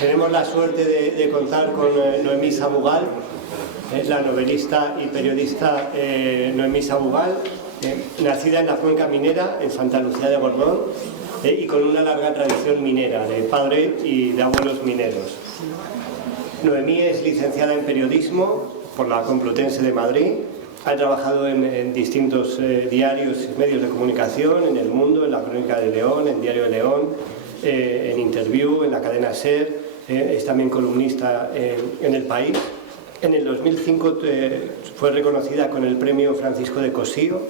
Tenemos la suerte de contar con Noemí Sabugal, la novelista y periodista Noemí Sabugal, nacida en la cuenca minera en Santa Lucía de Gordón y con una larga tradición minera, de padre y de abuelos mineros. Noemí es licenciada en periodismo por la Complutense de Madrid. Ha trabajado en distintos diarios y medios de comunicación, en El Mundo, en la Crónica de León, en Diario de León, en Interview, en la cadena SER, es también columnista en El País. En el 2005 fue reconocida con el premio Francisco de Cosío,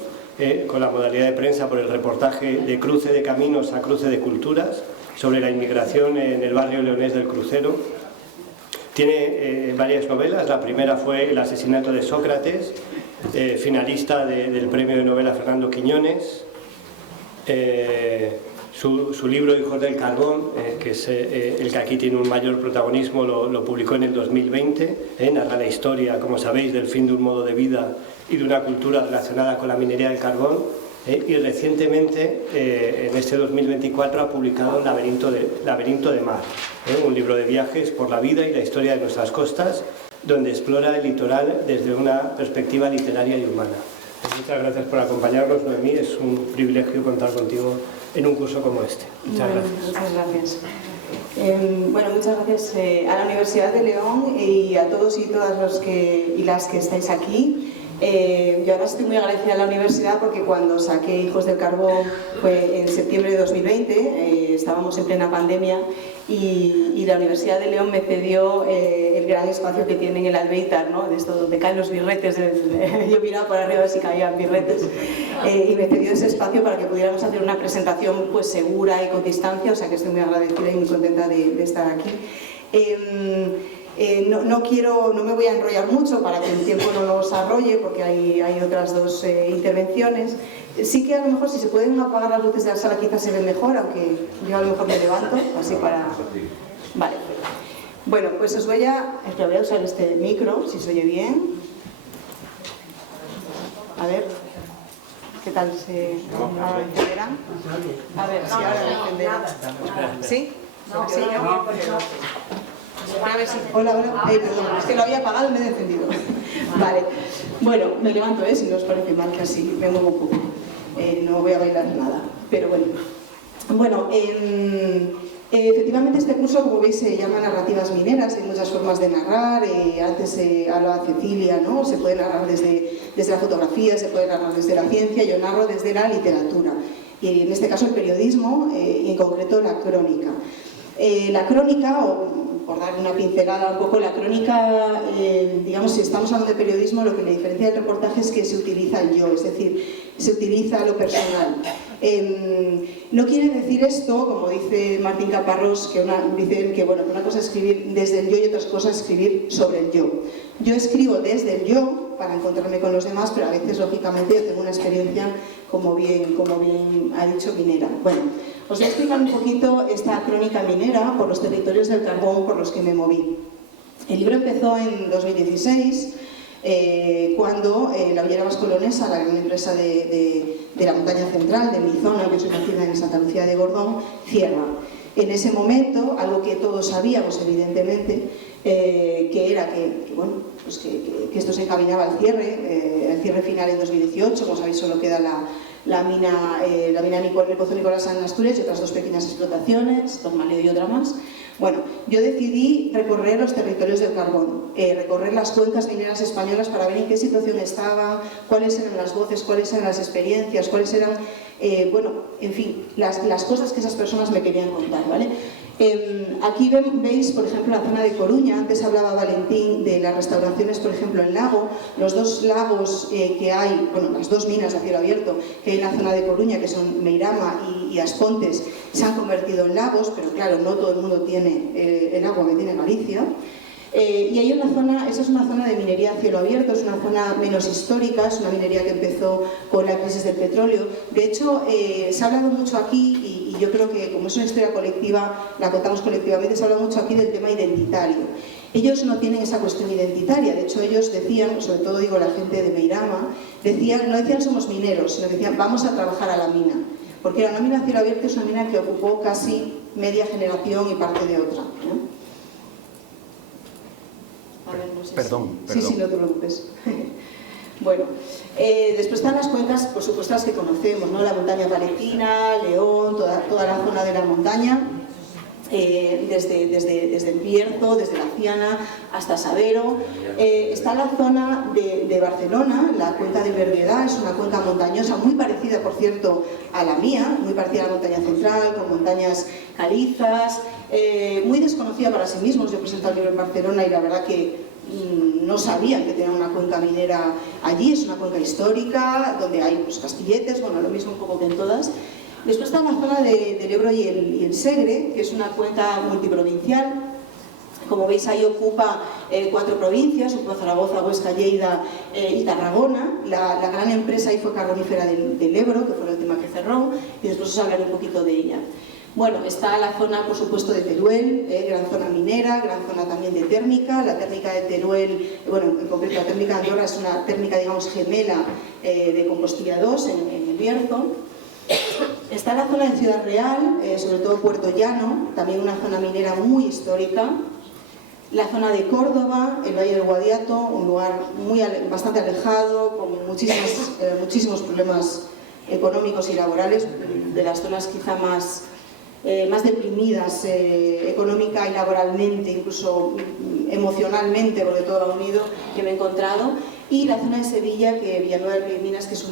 con la modalidad de prensa por el reportaje de Cruce de Caminos a Cruce de Culturas, sobre la inmigración en el barrio leonés del Crucero. Tiene varias novelas. La primera fue El asesinato de Sócrates, finalista del premio de novela Fernando Quiñones. Su libro Hijos del Carbón, que es el que aquí tiene un mayor protagonismo, lo publicó en el 2020. Narra la historia, como sabéis, del fin de un modo de vida y de una cultura relacionada con la minería del carbón. Y recientemente, en este 2024, ha publicado Laberinto de Mar, un libro de viajes por la vida y la historia de nuestras costas, donde explora el litoral desde una perspectiva literaria y humana. Muchas gracias por acompañarnos, Noemí. Es un privilegio contar contigo en un curso como este. Muchas gracias. Muchas gracias. Muchas gracias a la Universidad de León y a todos y todas los y las que estáis aquí. Yo ahora estoy muy agradecida a la universidad porque cuando saqué Hijos del Carbón fue en septiembre de 2020, estábamos en plena pandemia y la Universidad de León me cedió el gran espacio que tiene en el Albéitar, ¿no? De esto donde caen los birretes, yo miraba para arriba a ver si caían birretes, y me cedió ese espacio para que pudiéramos hacer una presentación pues segura y con distancia, o sea que estoy muy agradecida y muy contenta de estar aquí. No me voy a enrollar mucho para que el tiempo no nos arrolle porque hay otras dos intervenciones. Sí que a lo mejor si se pueden apagar las luces de la sala quizás se ve mejor, aunque yo a lo mejor me levanto, así para... Vale. Bueno, pues voy a usar este micro, si se oye bien. A ver, ¿qué tal se entenderá? A ver, si ahora me entenderá. ¿Sí? ¿Sí? A ver si... Hola. Perdón, es que lo había apagado y me he encendido. Vale. Bueno, me levanto, si no os parece mal, que así me muevo un poco. No voy a bailar nada, pero bueno. Bueno, efectivamente este curso, como veis, se llama Narrativas Mineras. Hay muchas formas de narrar. Antes hablaba Cecilia, ¿no? Se puede narrar desde la fotografía, se puede narrar desde la ciencia. Yo narro desde la literatura. Y en este caso el periodismo, y en concreto la crónica. La crónica, por dar una pincelada un poco, la crónica, digamos, si estamos hablando de periodismo, lo que le diferencia del reportaje es que se utiliza el yo, es decir, se utiliza lo personal. No quiere decir esto, como dice Martín Caparrós, dice que una cosa es escribir desde el yo y otras cosas escribir sobre el yo. Yo escribo desde el yo para encontrarme con los demás, pero a veces, lógicamente, yo tengo una experiencia, como bien ha dicho, minera. Bueno, os voy a explicar un poquito esta crónica minera por los territorios del carbón por los que me moví. El libro empezó en 2016, cuando la Ollera Vascolonesa, la gran empresa de la montaña central, de mi zona, que soy nacida en Santa Lucía de Gordón, cierra. En ese momento, algo que todos sabíamos, evidentemente, que era que esto se encaminaba al cierre final en 2018, como sabéis solo queda la mina el Pozo Nicolás en Asturias y otras dos pequeñas explotaciones, Tormaleo y otra más. Bueno, yo decidí recorrer los territorios del carbón, recorrer las cuencas mineras españolas para ver en qué situación estaban, cuáles eran las voces, cuáles eran las experiencias, cuáles eran, en fin, las cosas que esas personas me querían contar, ¿vale? Aquí veis, por ejemplo, la zona de Coruña. Antes hablaba Valentín de las restauraciones, por ejemplo, en Lago. Los dos lagos que hay, las dos minas a cielo abierto que hay en la zona de Coruña, que son Meirama y Aspontes, se han convertido en lagos, pero claro, no todo el mundo tiene el agua que tiene Galicia. Y hay esa es una zona de minería a cielo abierto, es una zona menos histórica, es una minería que empezó con la crisis del petróleo. De hecho, se ha hablado mucho aquí, y yo creo que como es una historia colectiva, la contamos colectivamente, se ha hablado mucho aquí del tema identitario. Ellos no tienen esa cuestión identitaria, de hecho ellos decían, sobre todo digo la gente de Meirama, no decían somos mineros, sino decían vamos a trabajar a la mina. Porque era una mina a cielo abierto, es una mina que ocupó casi media generación y parte de otra, ¿no? no sé Perdón. Sí, no te preocupes. Bueno, después están las cuencas, por supuesto, las que conocemos, ¿no? La montaña palentina, León, toda la zona de la montaña, desde el Bierzo, desde la Ciana hasta Sabero. Está la zona de Barcelona, la cuenca de Berguedà, es una cuenca montañosa muy parecida, por cierto, a la mía, muy parecida a la montaña central, con montañas calizas, muy desconocida para sí mismos. Yo presenté el libro en Barcelona y la verdad que no sabían que tenía una cuenca minera allí. Es una cuenca histórica donde hay pues, castilletes, bueno, lo mismo un poco que en todas. Después está la zona del Ebro y el Segre, que es una cuenca multiprovincial. Como veis, ahí ocupa 4 provincias: ocupa Zaragoza, Huesca, Lleida y Tarragona. La gran empresa ahí fue Carbonífera del Ebro, que fue la última que cerró, y después os hablaré un poquito de ella. Bueno, está la zona, por supuesto, de Teruel, gran zona minera, gran zona también de térmica. La térmica de Teruel, bueno, en concreto la térmica de Andorra es una térmica, digamos, gemela de Compostilla 2 en el Bierzo. Está la zona de Ciudad Real, sobre todo Puerto Llano, también una zona minera muy histórica. La zona de Córdoba, el Valle del Guadiato, un lugar bastante alejado, con muchísimos problemas económicos y laborales, de las zonas quizá más deprimidas económica y laboralmente, incluso emocionalmente, porque todo va unido, que me he encontrado. Y la zona de Sevilla, que Villanueva del Río Minas, que es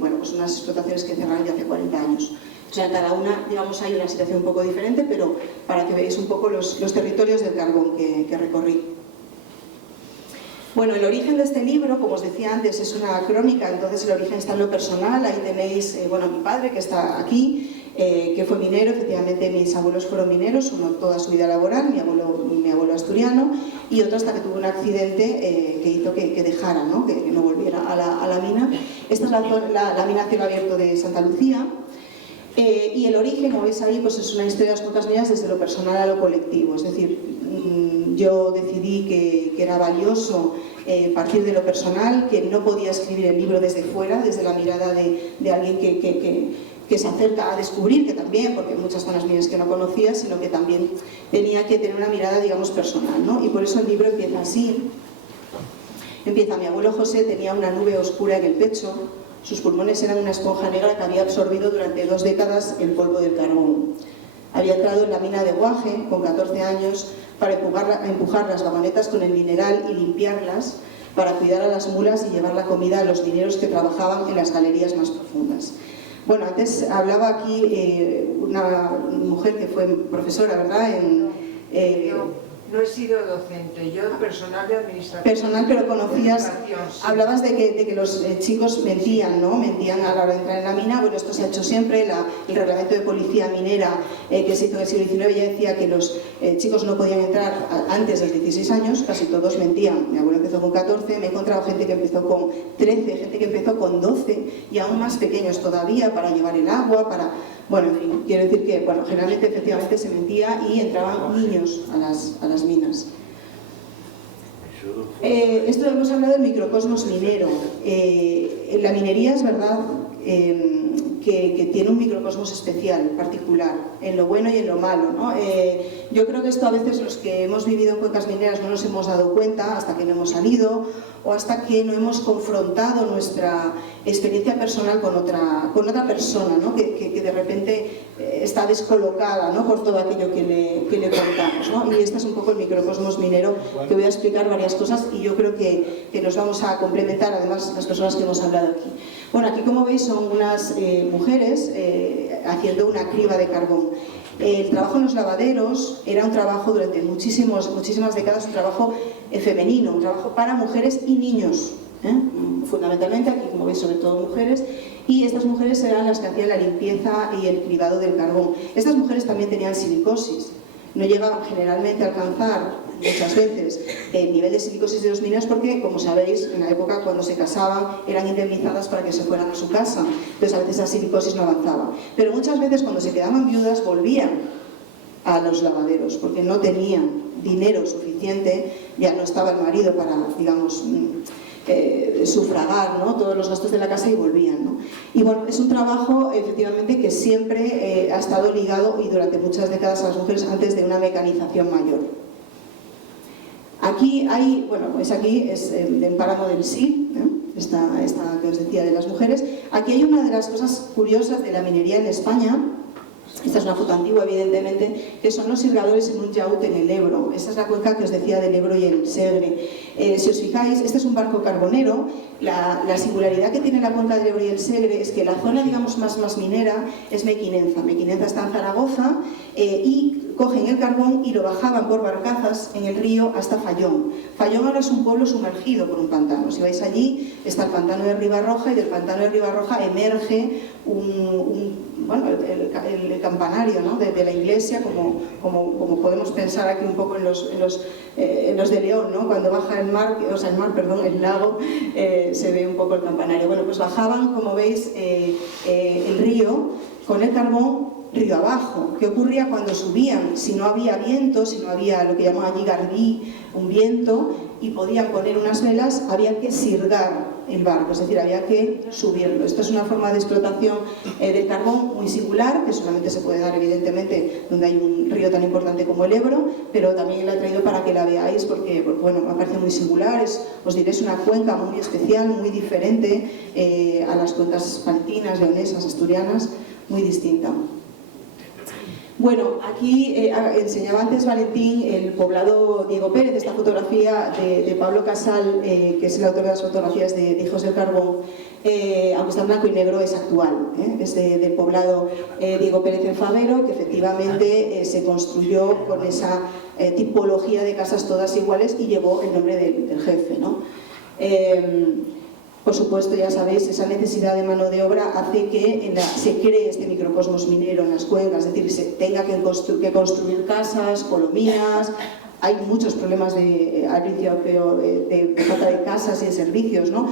pues unas explotaciones que cerraron ya hace 40 años. O sea, cada una, digamos, hay una situación un poco diferente, pero para que veáis un poco los territorios del carbón que recorrí. Bueno, el origen de este libro, como os decía antes, es una crónica, entonces el origen está en lo personal. Ahí tenéis, a mi padre, que está aquí, que fue minero. Efectivamente, mis abuelos fueron mineros, uno toda su vida laboral, mi abuelo asturiano, y otro hasta que tuvo un accidente que hizo que dejara, ¿no? Que no volviera a la mina. Esta es la mina a cielo abierto de Santa Lucía. Y el origen, como veis ahí, pues es una historia de las cuencas mineras desde lo personal a lo colectivo. Es decir, yo decidí que era valioso partir de lo personal, que no podía escribir el libro desde fuera, desde la mirada de alguien que se acerca a descubrir, que también, porque hay muchas zonas mineras que no conocía, sino que también tenía que tener una mirada, digamos, personal, ¿no? Y por eso el libro empieza así. Empieza: mi abuelo José tenía una nube oscura en el pecho. Sus pulmones eran una esponja negra que había absorbido durante 2 décadas el polvo del carbón. Había entrado en la mina de Guaje con 14 años para empujar las vagonetas con el mineral y limpiarlas, para cuidar a las mulas y llevar la comida a los dineros que trabajaban en las galerías más profundas. Bueno, antes hablaba aquí una mujer que fue profesora, ¿verdad? No he sido docente, yo personal de administración. Personal, pero conocías, sí. Hablabas de que los chicos mentían, ¿no? Mentían a la hora de entrar en la mina. Bueno, esto se ha hecho siempre. El reglamento de policía minera que se hizo en el siglo XIX ya decía que los chicos no podían entrar antes de los 16 años, casi todos mentían. Mi abuelo empezó con 14, me he encontrado gente que empezó con 13, gente que empezó con 12 y aún más pequeños todavía, para llevar el agua, para... Bueno, en fin, quiero decir que, bueno, generalmente efectivamente se mentía y entraban niños a las minas. Esto hemos hablado del microcosmos minero. La minería es verdad que tiene un microcosmos especial, particular, en lo bueno y en lo malo, ¿no? Yo creo que esto a veces los que hemos vivido en cuencas mineras no nos hemos dado cuenta hasta que no hemos salido o hasta que no hemos confrontado nuestra experiencia personal con otra persona, ¿no? que de repente está descolocada, ¿no? Por todo aquello que le contamos, ¿no? Y este es un poco el microcosmos minero, que voy a explicar varias cosas y yo creo que nos vamos a complementar, además, las personas que hemos hablado aquí. Bueno, aquí, como veis, son unas mujeres haciendo una criba de carbón. El trabajo en los lavaderos era un trabajo durante muchísimas décadas, un trabajo femenino, un trabajo para mujeres y niños, fundamentalmente aquí, como veis, sobre todo mujeres, y estas mujeres eran las que hacían la limpieza y el cribado del carbón. Estas mujeres también tenían silicosis, no llegaban generalmente a alcanzar muchas veces el nivel de silicosis de los mineros porque, como sabéis, en la época cuando se casaban eran indemnizadas para que se fueran a su casa, entonces a veces la silicosis no avanzaba. Pero muchas veces cuando se quedaban viudas volvían a los lavaderos porque no tenían dinero suficiente, ya no estaba el marido para, digamos, sufragar, ¿no? Todos los gastos de la casa y volvían, ¿no? Y bueno, es un trabajo efectivamente que siempre ha estado ligado y durante muchas décadas a las mujeres antes de una mecanización mayor. Aquí hay, bueno, pues aquí es el páramo del Sí, esta que os decía de las mujeres. Aquí hay una de las cosas curiosas de la minería en España. Esta es una foto antigua, evidentemente, que son los hidradores en un yaute en el Ebro. Esta es la cuenca que os decía del Ebro y el Segre. Si os fijáis, este es un barco carbonero. La singularidad que tiene la cuenca del Ebro y el Segre es que la zona, digamos, más minera es Mequinenza. Mequinenza está en Zaragoza y cogen el carbón y lo bajaban por barcazas en el río hasta Fallón. Fallón ahora es un pueblo sumergido por un pantano. Si vais allí, está el pantano de Ribarroja y del pantano de Ribarroja emerge el campanario, ¿no?, de la iglesia, como podemos pensar aquí un poco en los de León, ¿no?, cuando baja el lago, se ve un poco el campanario. Bueno, pues bajaban, como veis, el río con el carbón río abajo. ¿Qué ocurría cuando subían? Si no había viento, si no había lo que llaman allí garbí, un viento, y podían poner unas velas, había que sirgar el barco, es decir, había que subirlo. Esto es una forma de explotación del carbón muy singular, que solamente se puede dar, evidentemente, donde hay un río tan importante como el Ebro, pero también la he traído para que la veáis, porque bueno, me parece muy singular. Os diré, es una cuenca muy especial, muy diferente a las cuencas palentinas, leonesas, asturianas, muy distinta. Bueno, aquí enseñaba antes Valentín el poblado Diego Pérez, esta fotografía de Pablo Casal, que es el autor de las fotografías de Hijos del Carbón, aunque está en blanco y negro, es actual, es del poblado Diego Pérez en Favero, que efectivamente se construyó con esa tipología de casas todas iguales y llevó el nombre del jefe, ¿no? Por supuesto, ya sabéis, esa necesidad de mano de obra hace que se cree este microcosmos minero en las cuencas, es decir, se tenga que construir casas, colomías. Hay muchos problemas al principio de falta de casas y de servicios, ¿no?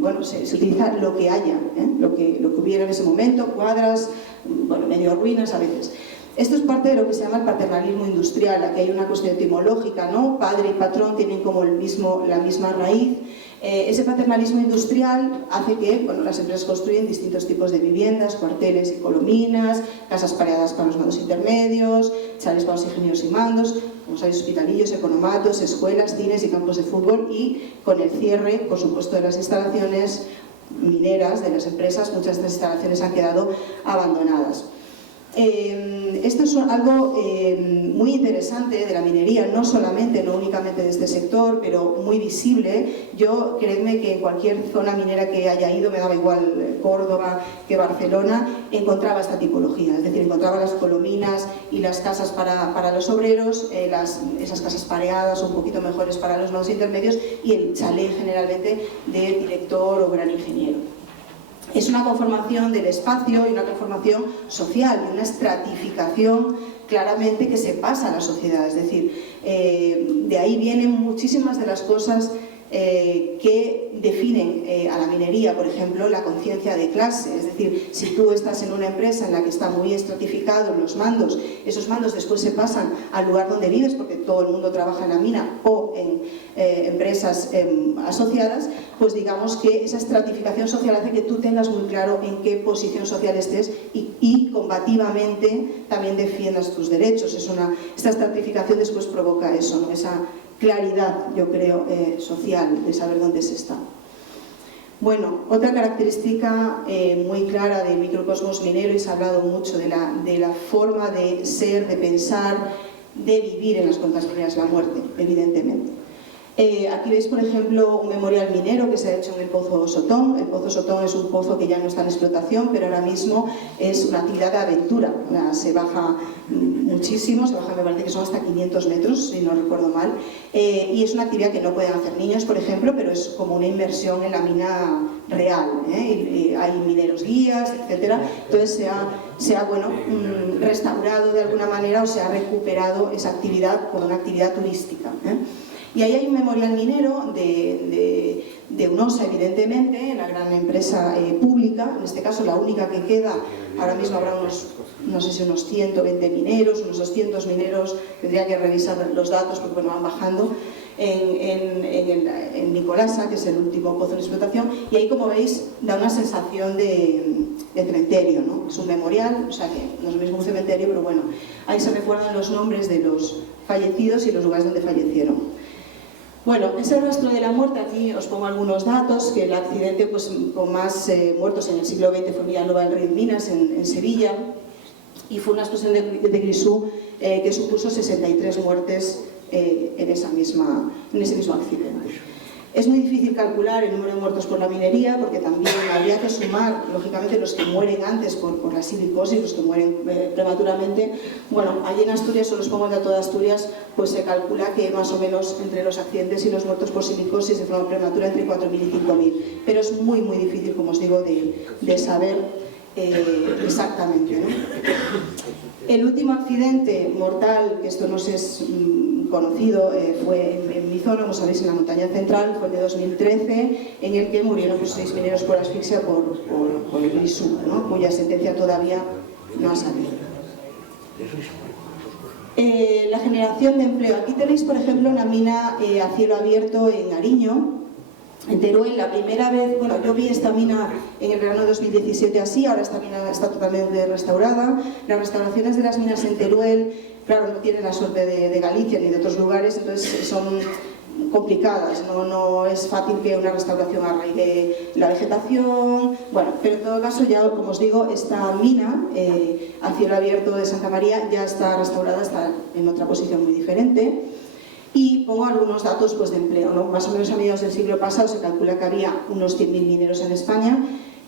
Bueno, se utiliza lo que haya, lo que hubiera en ese momento, cuadras, bueno, medio ruinas a veces. Esto es parte de lo que se llama el paternalismo industrial. Aquí hay una cuestión etimológica, ¿no? Padre y patrón tienen como la misma raíz. Ese paternalismo industrial hace que, bueno, las empresas construyen distintos tipos de viviendas, cuarteles y colominas, casas pareadas para los mandos intermedios, chales para los ingenieros y mandos, como sabéis, hospitalillos, economatos, escuelas, cines y campos de fútbol, y con el cierre, por supuesto, de las instalaciones mineras de las empresas, muchas de estas instalaciones han quedado abandonadas. Esto es algo muy interesante de la minería, no únicamente de este sector, pero muy visible. Yo, creedme que en cualquier zona minera que haya ido, me daba igual Córdoba que Barcelona, encontraba esta tipología, es decir, encontraba las colominas y las casas para los obreros, esas casas pareadas, un poquito mejores para los mandos intermedios, y el chalet generalmente del director o gran ingeniero. Es una conformación del espacio y una conformación social, y una estratificación claramente que se pasa a la sociedad. Es decir, de ahí vienen muchísimas de las cosas que definen a la minería, por ejemplo, la conciencia de clase. Es decir, si tú estás en una empresa en la que está muy estratificado los mandos, esos mandos después se pasan al lugar donde vives, porque todo el mundo trabaja en la mina o en empresas asociadas, pues digamos que esa estratificación social hace que tú tengas muy claro en qué posición social estés y combativamente también defiendas tus derechos. Esta estratificación después provoca eso, ¿no? Esa claridad, yo creo, social, de saber dónde se está. Bueno, otra característica muy clara del microcosmos minero, y se ha hablado mucho de la forma de ser, de pensar, de vivir en las cuencas mineras, la muerte, evidentemente. Aquí veis, por ejemplo, un memorial minero que se ha hecho en el Pozo Sotón. El Pozo Sotón es un pozo que ya no está en explotación, pero ahora mismo es una actividad de aventura. Se baja muchísimo, me parece que son hasta 500 metros, si no recuerdo mal, y es una actividad que no pueden hacer niños, por ejemplo, pero es como una inmersión en la mina real, y hay mineros guías, etcétera. Entonces se ha restaurado de alguna manera, o se ha recuperado esa actividad como una actividad turística. Y ahí hay un memorial minero de UNOSA, evidentemente, la gran empresa pública, en este caso la única que queda. Ahora mismo habrá no sé si unos 120 mineros, unos 200 mineros, tendría que revisar los datos porque bueno, van bajando, en Nicolasa, que es el último pozo de explotación, y ahí, como veis, da una sensación de cementerio, ¿no? Es un memorial, o sea que no es lo mismo un cementerio, pero bueno, ahí se recuerdan los nombres de los fallecidos y los lugares donde fallecieron. Bueno, ese rastro de la muerte, aquí os pongo algunos datos, que el accidente pues, con más muertos en el siglo XX fue Villanueva del Rey Minas, en Sevilla, y fue una explosión de Grisú que supuso 63 muertes en ese mismo accidente. Es muy difícil calcular el número de muertos por la minería porque también habría que sumar, lógicamente, los que mueren antes por la silicosis, los que mueren prematuramente. Bueno, allí en Asturias, os los pongo de toda Asturias, pues se calcula que más o menos entre los accidentes y los muertos por silicosis de forma prematura entre 4.000 y 5.000. Pero es muy, muy difícil, como os digo, de saber exactamente, ¿no? El último accidente mortal, que esto no es conocido, fue en mi zona, como sabéis, en la montaña central, fue el de 2013, en el que murieron 6 mineros por asfixia por el Grisú, ¿no? Cuya sentencia todavía no ha salido. La generación de empleo. Aquí tenéis, por ejemplo, una mina a cielo abierto en Ariño, en Teruel. La primera vez, bueno, yo vi esta mina en el verano de 2017 así, ahora esta mina está totalmente restaurada. Las restauraciones de las minas en Teruel, claro, no tienen la suerte de Galicia ni de otros lugares, entonces son complicadas, no es fácil que una restauración arraigue la vegetación, bueno, pero en todo caso ya, como os digo, esta mina a cielo abierto de Santa María ya está restaurada, está en otra posición muy diferente. Y pongo algunos datos pues, de empleo, ¿no? Más o menos a mediados del siglo pasado se calcula que había unos 100.000 mineros en España.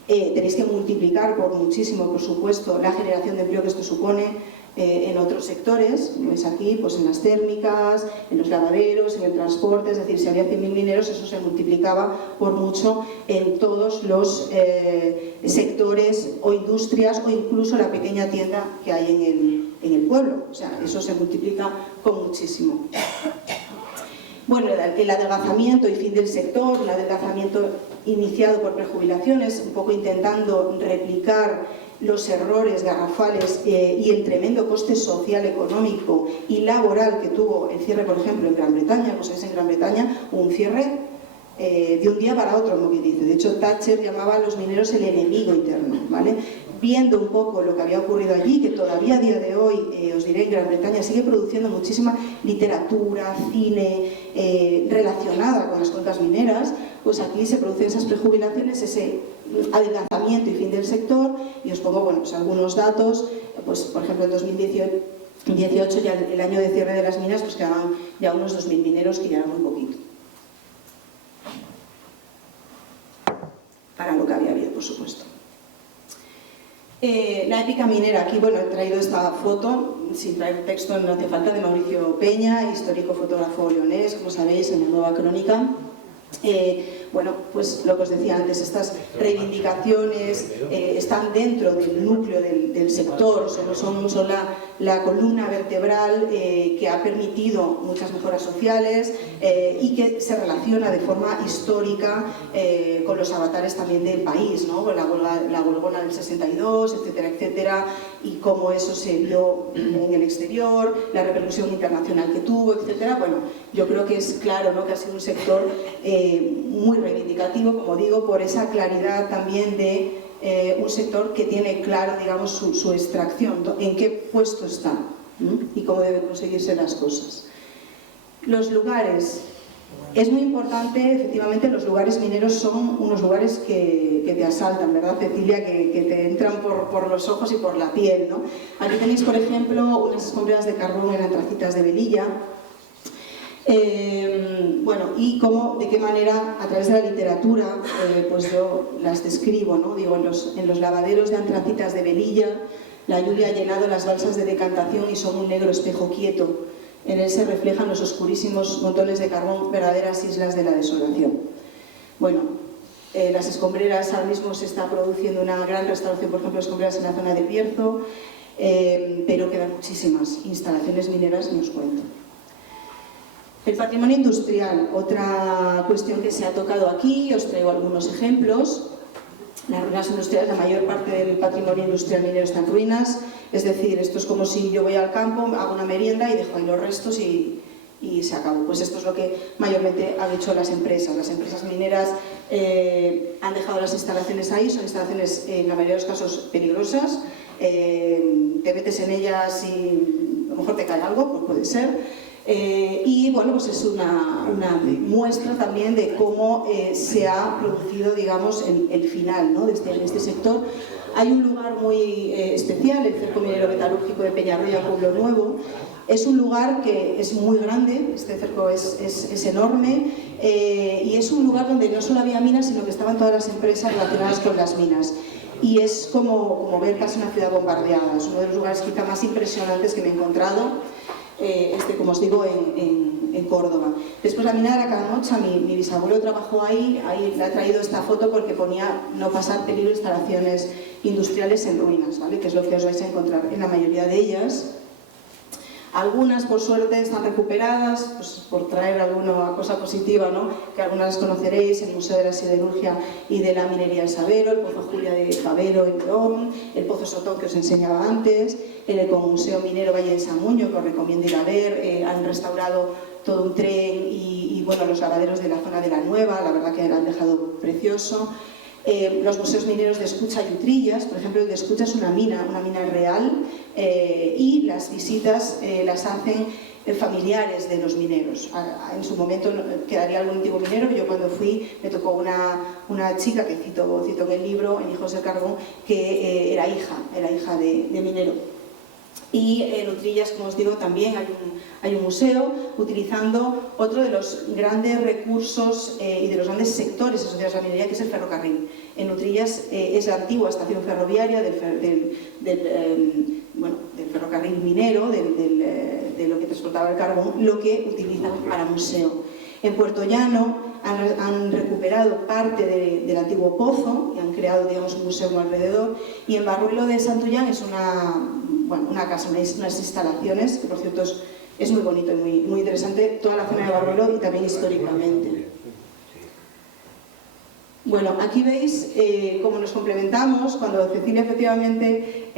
Tenéis que multiplicar por muchísimo, por supuesto, la generación de empleo que esto supone en otros sectores, como veis aquí, pues en las térmicas, en los lavaderos, en el transporte, es decir, si había 100.000 mineros, eso se multiplicaba por mucho en todos los sectores o industrias o incluso la pequeña tienda que hay en el pueblo, o sea, eso se multiplica con muchísimo. Bueno, el adelgazamiento y fin del sector, un adelgazamiento iniciado por prejubilaciones, un poco intentando replicar los errores garrafales y el tremendo coste social, económico y laboral que tuvo el cierre, por ejemplo, en Gran Bretaña. Pues es en Gran Bretaña un cierre de un día para otro, como que dice. De hecho, Thatcher llamaba a los mineros el enemigo interno, ¿vale? Viendo un poco lo que había ocurrido allí, que todavía a día de hoy, os diré, en Gran Bretaña sigue produciendo muchísima literatura, cine relacionada con las cuencas mineras, pues aquí se producen esas prejubilaciones, ese adelgazamiento y fin del sector, y os pongo, bueno, pues algunos datos, pues por ejemplo en 2018, ya el año de cierre de las minas, pues quedaban ya unos 2.000 mineros, que ya era muy poquito. Para lo que había habido, por supuesto. La épica minera, aquí bueno, he traído esta foto, sin traer texto no hace falta, de Mauricio Peña, histórico fotógrafo leonés, como sabéis, en la Nueva Crónica. Bueno, pues lo que os decía antes, estas reivindicaciones están dentro del núcleo del sector, son la columna vertebral que ha permitido muchas mejoras sociales y que se relaciona de forma histórica con los avatares también del país, ¿no? Con la huelgona del 62, etcétera, etcétera, y cómo eso se vio en el exterior, la repercusión internacional que tuvo, etcétera. Bueno, yo creo que es claro, ¿no?, que ha sido un sector muy reivindicativo, como digo, por esa claridad también de un sector que tiene claro, digamos, su extracción, en qué puesto está y cómo deben conseguirse las cosas. Los lugares. Es muy importante, efectivamente, los lugares mineros son unos lugares que te asaltan, ¿verdad, Cecilia? Que te entran por los ojos y por la piel, ¿no? Aquí tenéis, por ejemplo, unas escombreras de carbón en Antracitas de Velilla. Bueno, y cómo, de qué manera, a través de la literatura, pues yo las describo, ¿no? Digo, en los lavaderos de Antracitas de Velilla, la lluvia ha llenado las balsas de decantación y son un negro espejo quieto. En él se reflejan los oscurísimos montones de carbón, verdaderas islas de la desolación. Bueno, las escombreras, ahora mismo se está produciendo una gran restauración, por ejemplo, de escombreras en la zona de Bierzo, pero quedan muchísimas instalaciones mineras, ni os cuento. El patrimonio industrial, otra cuestión que se ha tocado aquí, os traigo algunos ejemplos. Las ruinas industriales, la mayor parte del patrimonio industrial minero está en ruinas, es decir, esto es como si yo voy al campo, hago una merienda y dejo ahí los restos y se acabó. Pues esto es lo que mayormente han hecho las empresas. Las empresas mineras han dejado las instalaciones ahí, son instalaciones en la mayoría de los casos peligrosas, te metes en ellas y a lo mejor te cae algo, pues puede ser. Y bueno, pues es una muestra también de cómo se ha producido, digamos, el final, ¿no?, de este sector. Hay un lugar muy especial, el Cerco Minero Metalúrgico de Peñarroya, Pueblo Nuevo. Es un lugar que es muy grande, este cerco es enorme, y es un lugar donde no solo había minas, sino que estaban todas las empresas relacionadas con las minas. Y es como ver casi una ciudad bombardeada. Es uno de los lugares quizá más impresionantes que me he encontrado, como os digo, en Córdoba. Después la mina de la Calamocha, mi bisabuelo trabajó ahí le he traído esta foto porque ponía no pasar peligro de instalaciones industriales en ruinas, ¿vale?, que es lo que os vais a encontrar en la mayoría de ellas. Algunas, por suerte, están recuperadas, pues por traer alguna cosa positiva, ¿no?, que algunas conoceréis: el Museo de la Siderurgia y de la Minería de Sabero, el Pozo Julia de Favero en León, el Pozo Sotón que os enseñaba antes, el Ecomuseo Minero Valle de Samuño, que os recomiendo ir a ver. Han restaurado todo un tren y bueno, los lavaderos de la zona de la Nueva, la verdad que lo han dejado precioso. Los museos mineros de Escucha y Utrillas, por ejemplo, el de Escucha es una mina real, y las visitas las hacen familiares de los mineros. En su momento quedaría algún antiguo minero, que yo cuando fui me tocó una chica que cito en el libro, en Hijos del Carbón, que era hija de minero. Y en Utrillas, como os digo, también hay un museo utilizando otro de los grandes recursos y de los grandes sectores asociados a la minería, que es el ferrocarril. En Utrillas es la antigua estación ferroviaria del ferrocarril minero, de lo que transportaba el carbón, lo que utilizan para museo. En Puerto Llano han recuperado parte del antiguo pozo y han creado, digamos, un museo alrededor. Y en Barruelo de Santullán es una casa, unas instalaciones, que por cierto es muy bonito y muy interesante, toda la zona de Barruelo y también históricamente. Bueno, aquí veis cómo nos complementamos. Cuando Cecilia efectivamente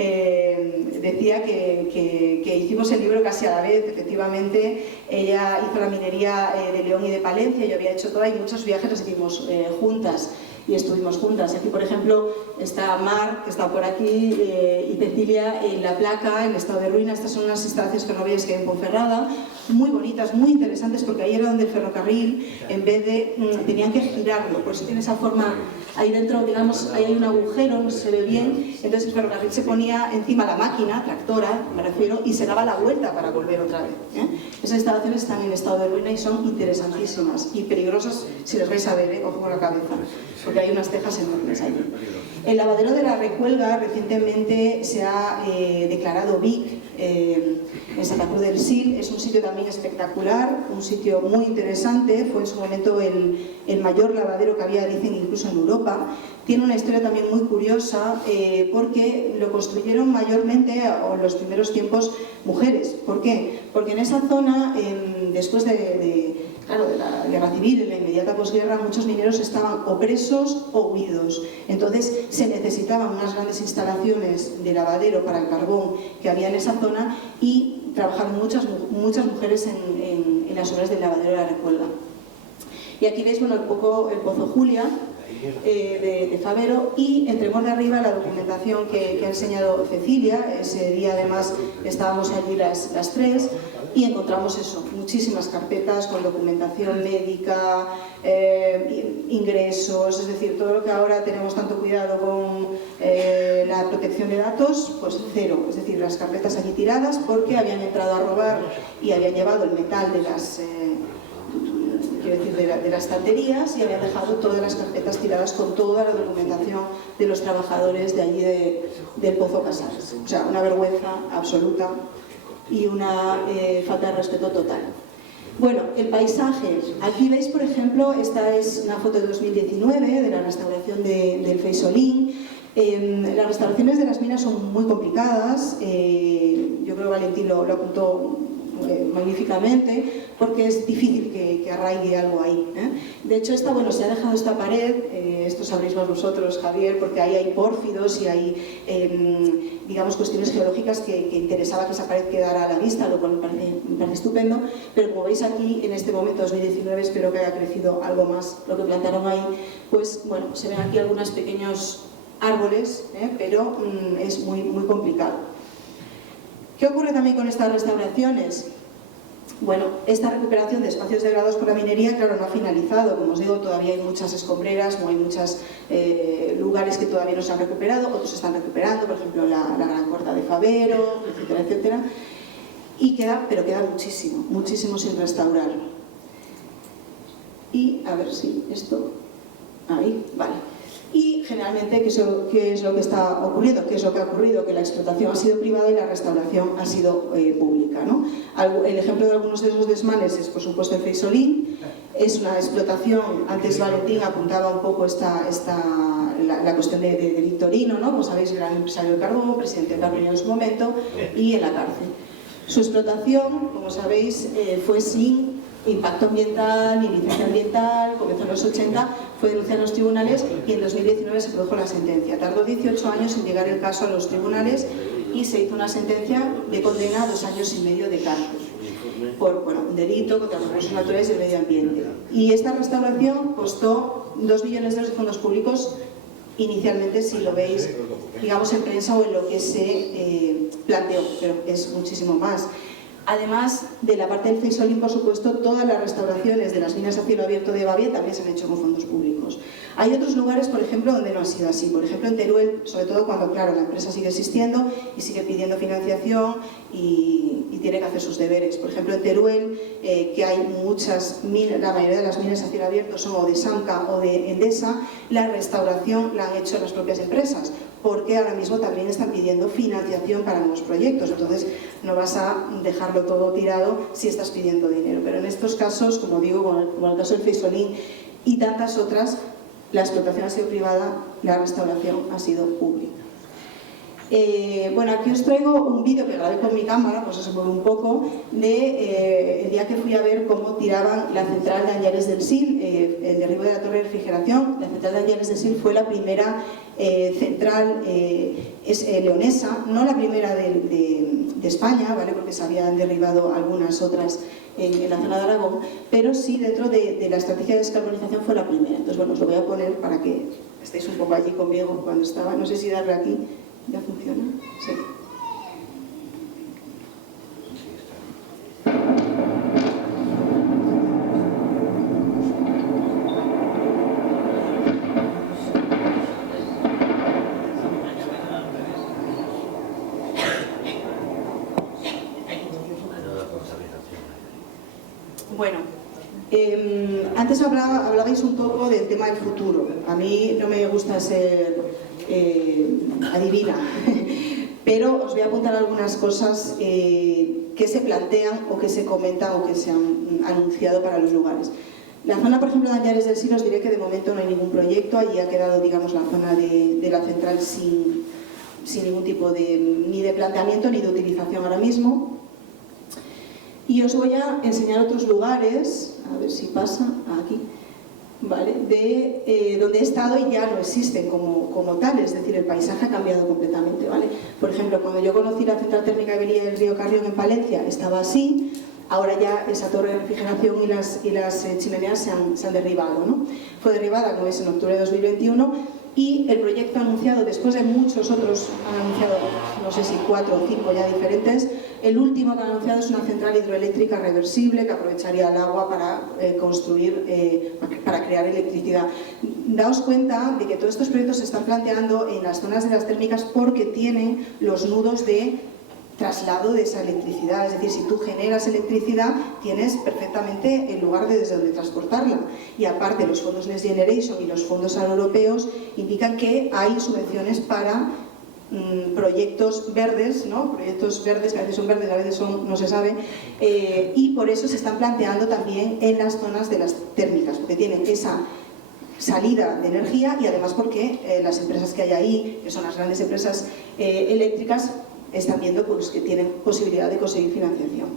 decía que hicimos el libro casi a la vez, efectivamente ella hizo la minería de León y de Palencia, yo había hecho toda, y muchos viajes los hicimos juntas y estuvimos juntas. Aquí, por ejemplo, está Mar, que está por aquí, y Cecilia en La Placa, en estado de ruina. Estas son unas instalaciones ferroviarias que hay en Ponferrada, muy bonitas, muy interesantes, porque ahí era donde el ferrocarril, en vez de... tenían que girarlo, por eso tiene esa forma. Ahí dentro, digamos, ahí hay un agujero, no se ve bien, entonces el ferrocarril se ponía encima la máquina, tractora, me refiero, y se daba la vuelta para volver otra vez. Esas instalaciones están en estado de ruina y son interesantísimas y peligrosas si las vais a ver, ojo con la cabeza, porque hay unas tejas enormes allí. El lavadero de la Recuelga recientemente se ha declarado BIC en Santa Cruz del Sil. Es un sitio también espectacular, un sitio muy interesante. Fue en su momento el mayor lavadero que había, dicen, incluso en Europa. Tiene una historia también muy curiosa porque lo construyeron mayormente en los primeros tiempos mujeres. ¿Por qué? Porque en esa zona, después de la guerra civil, en la inmediata posguerra, muchos mineros estaban o presos o huidos. Entonces se necesitaban unas grandes instalaciones de lavadero para el carbón que había en esa zona, y trabajaron muchas mujeres en las obras del lavadero de la Recuelga. Y aquí veis, bueno, el Pozo Julia de Favero, y entremos de arriba la documentación que ha enseñado Cecilia. Ese día además estábamos allí las tres y encontramos eso, muchísimas carpetas con documentación médica, ingresos, es decir, todo lo que ahora tenemos tanto cuidado con la protección de datos, pues cero. Es decir, las carpetas allí tiradas porque habían entrado a robar y habían llevado el metal de las... de las estanterías, y habían dejado todas las carpetas tiradas con toda la documentación de los trabajadores de allí del Pozo Casares. O sea, una vergüenza absoluta y una falta de respeto total. Bueno, el paisaje. Aquí veis, por ejemplo, esta es una foto de 2019 de la restauración del Feisolín. Las restauraciones de las minas son muy complicadas. Yo creo que Valentín lo apuntó magníficamente, porque es difícil que arraigue algo ahí. De hecho, se ha dejado esta pared, esto sabréis más vosotros, Javier, porque ahí hay pórfidos y hay, digamos, cuestiones geológicas que interesaba que esa pared quedara a la vista, lo cual me parece estupendo, pero como veis aquí, en este momento, 2019, espero que haya crecido algo más lo que plantaron ahí. Pues bueno, se ven aquí algunos pequeños árboles, pero es muy complicado. ¿Qué ocurre también con estas restauraciones? Bueno, esta recuperación de espacios degradados por la minería, claro, no ha finalizado. Como os digo, todavía hay muchas escombreras, hay muchos lugares que todavía no se han recuperado, otros se están recuperando, por ejemplo, la Gran Corta de Favero, etcétera, etcétera. Pero queda muchísimo, muchísimo sin restaurar. Y, a ver si esto... Ahí, vale. Y generalmente, ¿qué es lo que está ocurriendo? ¿Qué es lo que ha ocurrido? Que la explotación ha sido privada y la restauración ha sido pública, ¿no? El ejemplo de algunos de esos desmanes es, por supuesto, el Feisolín. Es una explotación, antes Valentín apuntaba un poco la cuestión de Victorino, ¿no? Como sabéis, gran empresario del carbón, presidente de Carbonero en su momento, y en la cárcel. Su explotación, como sabéis, fue sin impacto ambiental, ni licencia ambiental, comenzó en los 80, fue denunciado en los tribunales y en 2019 se produjo la sentencia. Tardó 18 años en llegar el caso a los tribunales y se hizo una sentencia de condena a 2 años y medio de cárcel por un delito contra los recursos naturales y el medio ambiente. Y esta restauración costó 2 millones de euros de fondos públicos inicialmente, si lo veis, digamos, en prensa o en lo que se planteó, pero es muchísimo más. Además de la parte del Feisolín, por supuesto, todas las restauraciones de las minas a cielo abierto de Babia también se han hecho con fondos públicos. Hay otros lugares, por ejemplo, donde no ha sido así. Por ejemplo, en Teruel, sobre todo cuando, claro, la empresa sigue existiendo y sigue pidiendo financiación y tiene que hacer sus deberes. Por ejemplo, en Teruel, que hay muchas minas, la mayoría de las minas a cielo abierto son o de Samca o de Endesa, la restauración la han hecho las propias empresas, porque ahora mismo también están pidiendo financiación para nuevos proyectos. Entonces, no vas a dejarlo todo tirado si estás pidiendo dinero. Pero en estos casos, como digo, como el caso del Feisolín y tantas otras, la explotación ha sido privada, la restauración ha sido pública. Bueno, aquí os traigo un vídeo que grabé con mi cámara, pues se mueve un poco, de el día que fui a ver cómo tiraban la central de Añares del Sil, el derribo de la torre de refrigeración. La central de Añares del Sil fue la primera central leonesa, no la primera de España, ¿vale? Porque se habían derribado algunas otras en la zona de Aragón, pero sí dentro de la estrategia de descarbonización fue la primera. Entonces, bueno, os lo voy a poner para que estéis un poco allí conmigo cuando estaba. No sé si darle aquí. ¿Ya funciona? Sí. Bueno, antes hablabais un poco del tema del futuro. A mí no me gusta ser adivina, pero os voy a apuntar algunas cosas que se plantean o que se comentan o que se han anunciado para los lugares. La zona, por ejemplo, de Añares del Sil, os diré que de momento no hay ningún proyecto. Allí ha quedado, digamos, la zona de la central sin ningún tipo ni de planteamiento ni de utilización ahora mismo. Y os voy a enseñar otros lugares, a ver si pasa, aquí, ¿vale? Donde he estado y ya no existen como tales, es decir, el paisaje ha cambiado completamente, ¿vale? Por ejemplo, cuando yo conocí la central térmica de Belía del río Carrión en Palencia, estaba así. Ahora ya esa torre de refrigeración y las chimeneas se han derribado, ¿no? Fue derribada, como veis, en octubre de 2021 y el proyecto anunciado, después de muchos otros, han anunciado, no sé si 4 o 5 ya diferentes, el último que han anunciado es una central hidroeléctrica reversible que aprovecharía el agua para para crear electricidad. Daos cuenta de que todos estos proyectos se están planteando en las zonas de las térmicas porque tienen los nudos de traslado de esa electricidad, es decir, si tú generas electricidad tienes perfectamente el lugar desde donde transportarla, y aparte los fondos Next Generation y los fondos europeos indican que hay subvenciones para proyectos verdes, ¿no? Proyectos verdes que a veces son verdes, a veces no se sabe, y por eso se están planteando también en las zonas de las térmicas, porque tienen esa salida de energía y además porque las empresas que hay ahí, que son las grandes empresas eléctricas, están viendo pues, que tienen posibilidad de conseguir financiación.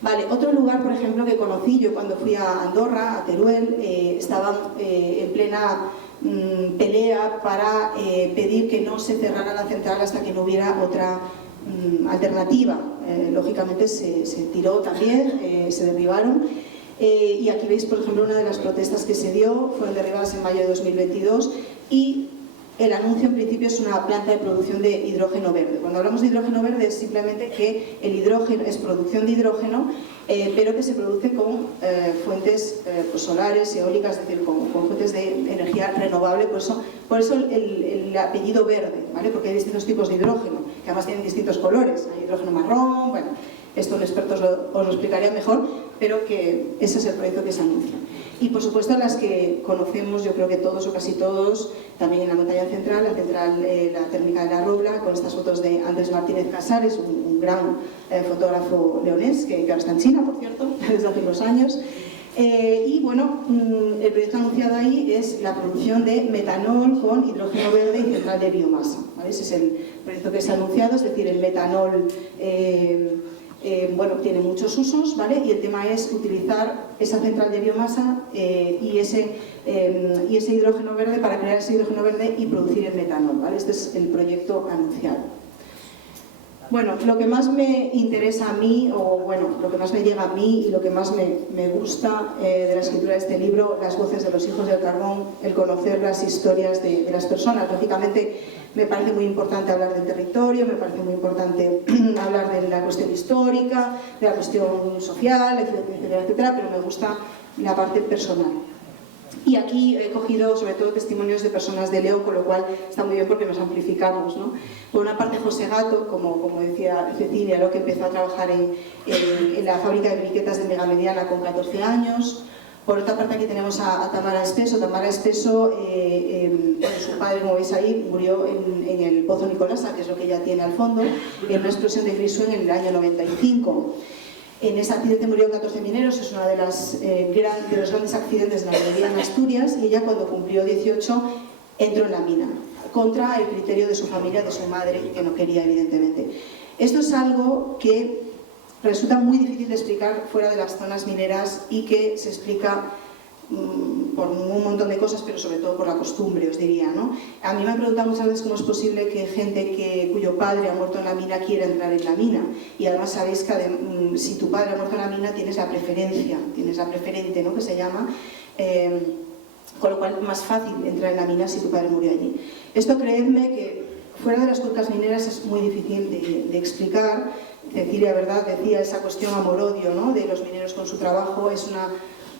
Vale, otro lugar, por ejemplo, que conocí yo cuando fui a Andorra, a Teruel, estaban en plena pelea para pedir que no se cerrara la central hasta que no hubiera otra alternativa. Lógicamente se tiró también, se derribaron. Y aquí veis, por ejemplo, una de las protestas que se dio, fueron derribadas en mayo de 2022 y El anuncio en principio es una planta de producción de hidrógeno verde. Cuando hablamos de hidrógeno verde es simplemente que el hidrógeno es producción de hidrógeno, pero que se produce con fuentes pues solares, eólicas, es decir, con fuentes de energía renovable. Por eso el apellido verde, ¿vale? Porque hay distintos tipos de hidrógeno, que además tienen distintos colores. Hay hidrógeno marrón, bueno, esto los expertos os lo explicarían mejor, pero que ese es el proyecto que se anuncia. Y por supuesto las que conocemos, yo creo que todos o casi todos, también en la montaña central, la térmica de la Robla, con estas fotos de Andrés Martínez Casares, un gran fotógrafo leonés, que ahora está en China, por cierto, desde hace unos años. Y bueno, el proyecto anunciado ahí es la producción de metanol con hidrógeno verde y central de biomasa, ¿vale? Ese es el proyecto que se ha anunciado, es decir, el metanol bueno, tiene muchos usos, ¿vale? Y el tema es utilizar esa central de biomasa y ese hidrógeno verde para crear ese hidrógeno verde y producir el metanol, ¿vale? Este es el proyecto anunciado. Bueno, lo que más me interesa a mí, o bueno, lo que más me llega a mí y lo que más me gusta de la escritura de este libro, las voces de los hijos del carbón, el conocer las historias de las personas. Lógicamente, me parece muy importante hablar del territorio, me parece muy importante hablar de la cuestión histórica, de la cuestión social, etcétera, etcétera, pero me gusta la parte personal. Y aquí he cogido sobre todo testimonios de personas de León, con lo cual está muy bien porque nos amplificamos, ¿no? Por una parte José Gato, como decía Cecilia, ¿no? Que empezó a trabajar en la fábrica de briquetas de Megamediana con 14 años. Por otra parte aquí tenemos a Tamara Espeso. Tamara Espeso, su padre, como veis ahí, murió en el Pozo Nicolasa, que es lo que ella tiene al fondo, en una explosión de grisú en el año 95. En ese accidente murieron 14 mineros, es uno de los grandes accidentes de la minería en Asturias, y ella cuando cumplió 18 entró en la mina, contra el criterio de su familia, de su madre, que no quería evidentemente. Esto es algo que resulta muy difícil de explicar fuera de las zonas mineras y que se explica por un montón de cosas, pero sobre todo por la costumbre, os diría, ¿no? A mí me han preguntado muchas veces cómo es posible que gente cuyo padre ha muerto en la mina quiera entrar en la mina. Y además sabéis que si tu padre ha muerto en la mina tienes la preferencia, tienes la preferente, ¿no? Que se llama, con lo cual es más fácil entrar en la mina si tu padre murió allí. Esto, creedme, que fuera de las cuencas mineras es muy difícil de explicar. Cecilia, ¿verdad?, decía esa cuestión amor-odio, ¿no?, de los mineros con su trabajo. Es una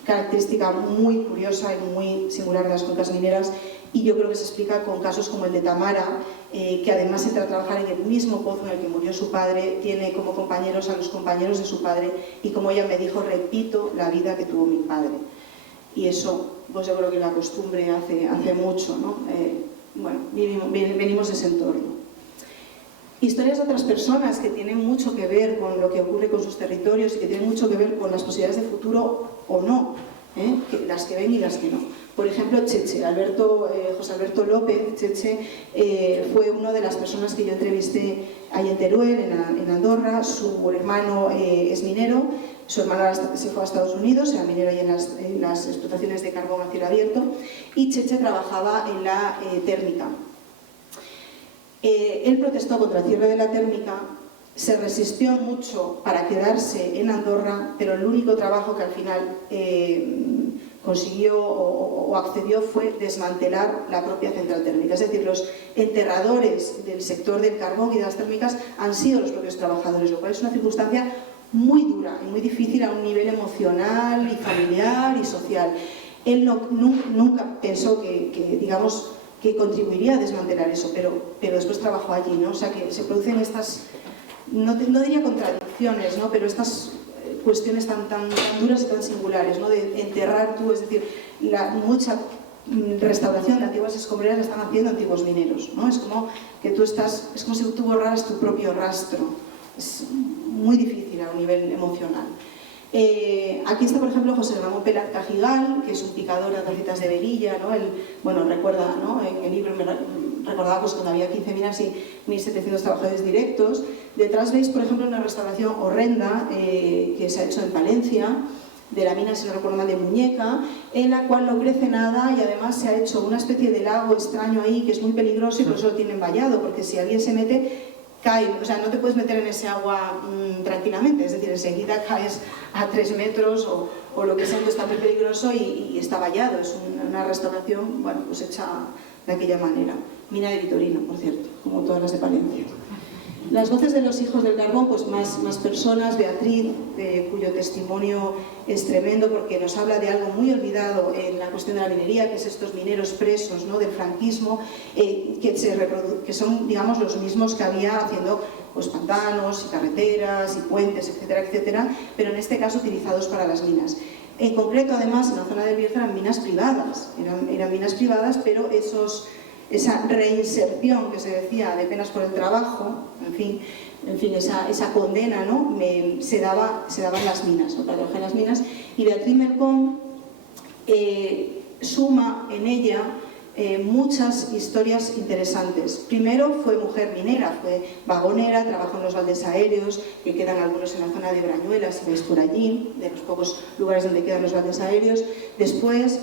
característica muy curiosa y muy singular de las cuencas mineras, y yo creo que se explica con casos como el de Tamara, que además entra a trabajar en el mismo pozo en el que murió su padre, tiene como compañeros a los compañeros de su padre, y como ella me dijo, repito la vida que tuvo mi padre. Y eso, pues yo creo que la costumbre hace mucho, ¿no? Bueno, venimos de ese entorno. Historias de otras personas que tienen mucho que ver con lo que ocurre con sus territorios y que tienen mucho que ver con las posibilidades de futuro o no, las que ven y las que no. Por ejemplo, Cheche, José Alberto López, Cheche, fue una de las personas que yo entrevisté ahí en Teruel, en Andorra. Su hermano es minero, su hermano se fue a Estados Unidos, era minero ahí en las explotaciones de carbón a cielo abierto, y Cheche trabajaba en la térmica. Él protestó contra el cierre de la térmica, se resistió mucho para quedarse en Andorra, pero el único trabajo que al final consiguió o accedió fue desmantelar la propia central térmica. Es decir, los enterradores del sector del carbón y de las térmicas han sido los propios trabajadores, lo cual es una circunstancia muy dura y muy difícil a un nivel emocional y familiar y social. Él nunca pensó que contribuiría a desmantelar eso, pero después trabajó allí, ¿no? O sea que se producen estas, no diría contradicciones, ¿no?, pero estas cuestiones tan duras y tan singulares, ¿no?, de enterrar tú, es decir, mucha restauración de antiguas escombreras la están haciendo antiguos mineros, ¿no? Es como que es como si tú borraras tu propio rastro. Es muy difícil a un nivel emocional. Aquí está, por ejemplo, José Ramón Pelat Cajigal, que es un picador de tacitas de verilla, ¿no? Él, bueno, recuerda, ¿no?, en el libro recordaba pues, cuando había 15 minas y 1.700 trabajadores directos. Detrás veis, por ejemplo, una restauración horrenda que se ha hecho en Palencia, de la mina, si no recuerdo mal, de Muñeca, en la cual no crece nada y además se ha hecho una especie de lago extraño ahí que es muy peligroso y por eso lo tienen vallado, porque si alguien se mete, cae, o sea, no te puedes meter en ese agua tranquilamente, es decir, enseguida caes a 3 metros o lo que sea, está muy peligroso y está vallado. Es una restauración, bueno, pues hecha de aquella manera. Mina de Vitorino, por cierto, como todas las de Palencia. Las voces de los hijos del carbón, pues más personas. Beatriz, cuyo testimonio es tremendo porque nos habla de algo muy olvidado en la cuestión de la minería, que es estos mineros presos, ¿no?, del franquismo, que son, digamos, los mismos que había haciendo pues pantanos y carreteras y puentes, etcétera, etcétera, pero en este caso utilizados para las minas. En concreto, además, en la zona del Bierzo eran minas privadas, eran minas privadas, pero esa reinserción que se decía de penas por el trabajo, en fin, esa condena, ¿no?, se daba en las minas, ¿no?, para trabajar en las minas. Y Beatriz Mercón suma en ella muchas historias interesantes. Primero fue mujer minera, fue vagonera, trabajó en los valdes aéreos, que quedan algunos en la zona de Brañuelas, si veis por allí, de los pocos lugares donde quedan los valdes aéreos. Después